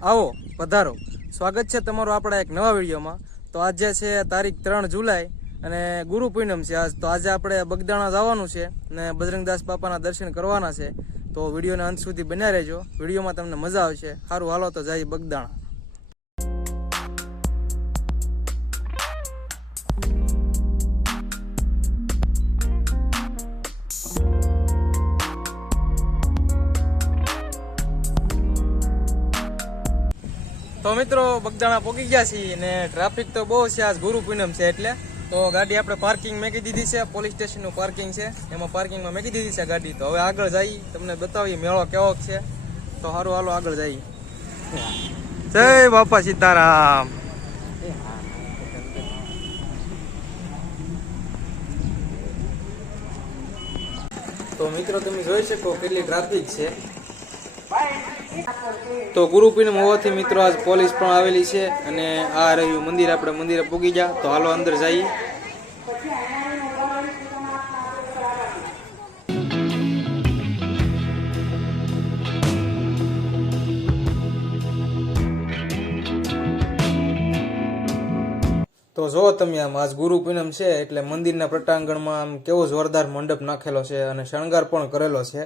आओ पधारो। स्वागत है तमारो आपड़ा एक नवा विडियो में। तो आज है तारीख 3 जुलाई અને ગુરુ પૂનમ છે આજ। તો આજે આપણે બગદાણા જવાનું છે ને બજરંગદાસ બાપાના દર્શન કરવાના છે। તો વિડીયોના અંત સુધી બન્યા રહેજો, વિડીયોમાં તમને મજા આવશે। સારું, હાલો તો જઈએ બગદાણા। तो मित्रों बगदाणा पहुंची गया छीए ने ट्राफिक तो बहुत है। आज गुरु पूनम है એટલે तो गाड़ी આપણે પાર્કિંગ મેકી દીધી છે। પોલીસ સ્ટેશન નું પાર્કિંગ છે, એમાં પાર્કિંગ માં મેકી દીધી છે ગાડી। તો હવે આગળ જઈ તમને બતાવીએ મેળો કેવો છે। તો હારું હાલો આગળ જઈએ। જય બાપા સીતારામ। તો મિત્રો તમે જોઈ શકો કેટલી ટ્રાફિક છે। तो गुरु पूनम होवाथी मित्रों आज पोलीस पण आवेली छे अने आ रह्युं मंदिर। आपणे मंदिरे पूगी गया। तो हालो अंदर जाइए। तो जो तमे आम आज गुरु पूनम छे एटले मंदिरना प्रटांगणमां आम केवो जोरदार मंडप नाखेलो छे अने शणगार पण करेलो छे।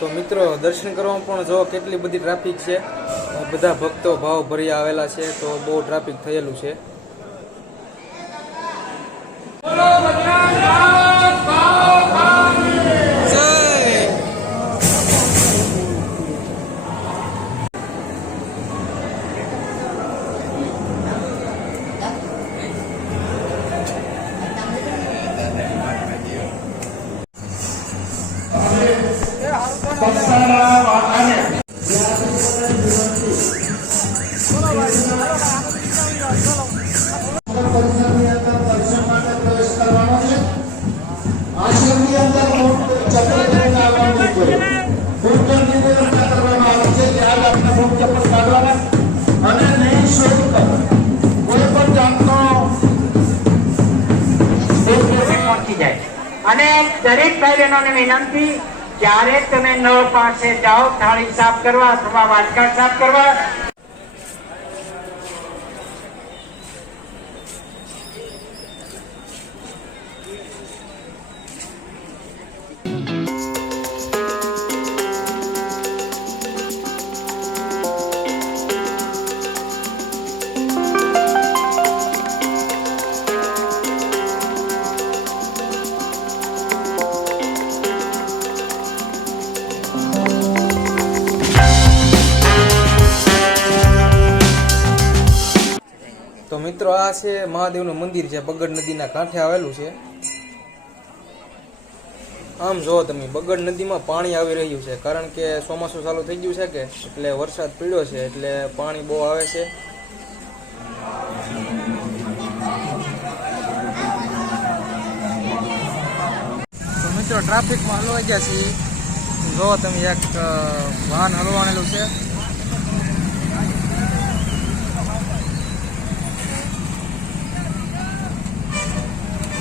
तो मित्रों दर्शन करवा पण जो केटली बधी ट्राफिक छे। બધા ભક્તો ભાવ ભરી આવેલા છે। તો બહુ ટ્રાફિક થયેલું છે। અને દરેક ભાઈ બહેનોને વિનંતી, જ્યારે તમે નળ પાસે જાઓ થાળી સાફ કરવા અથવા વાટકા સાફ કરવા तो मित्रों आ छे महादेवનું મંદિર છે, બગડ નદીના કાંઠે આવેલું છે। આમ જો તમે બગડ નદીમાં પાણી આવી રહ્યું છે, કારણ કે ચોમાસું ચાલુ થઈ ગયું છે કે એટલે વરસાદ પડ્યો છે એટલે પાણી બહુ આવે છે। તો મિત્રો ટ્રાફિકમાં હલવાઈ ગયા છે। જો તમે એક વાહન હલવાણેલું છે।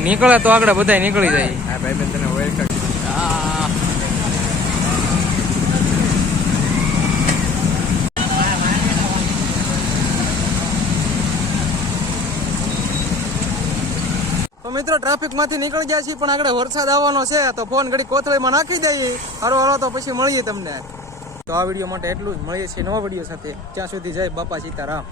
નીકળે તો આગળ બધા નીકળી જાય। હા ભાઈ બેન તને વેલકમ। તો મિત્રો ટ્રાફિક માંથી નીકળી ગયા છીએ, પણ આગળ વરસાદ આવવાનો છે તો ફોન ઘડી કોથળીમાં નાખી દઈએ। હારો હાલો તો પછી મળીએ તમને। તો આ વિડીયો માટે એટલું જ, મળીએ છીએ નવા વિડીયો સાથે। ત્યાં સુધી જય બાપા સીતારામ।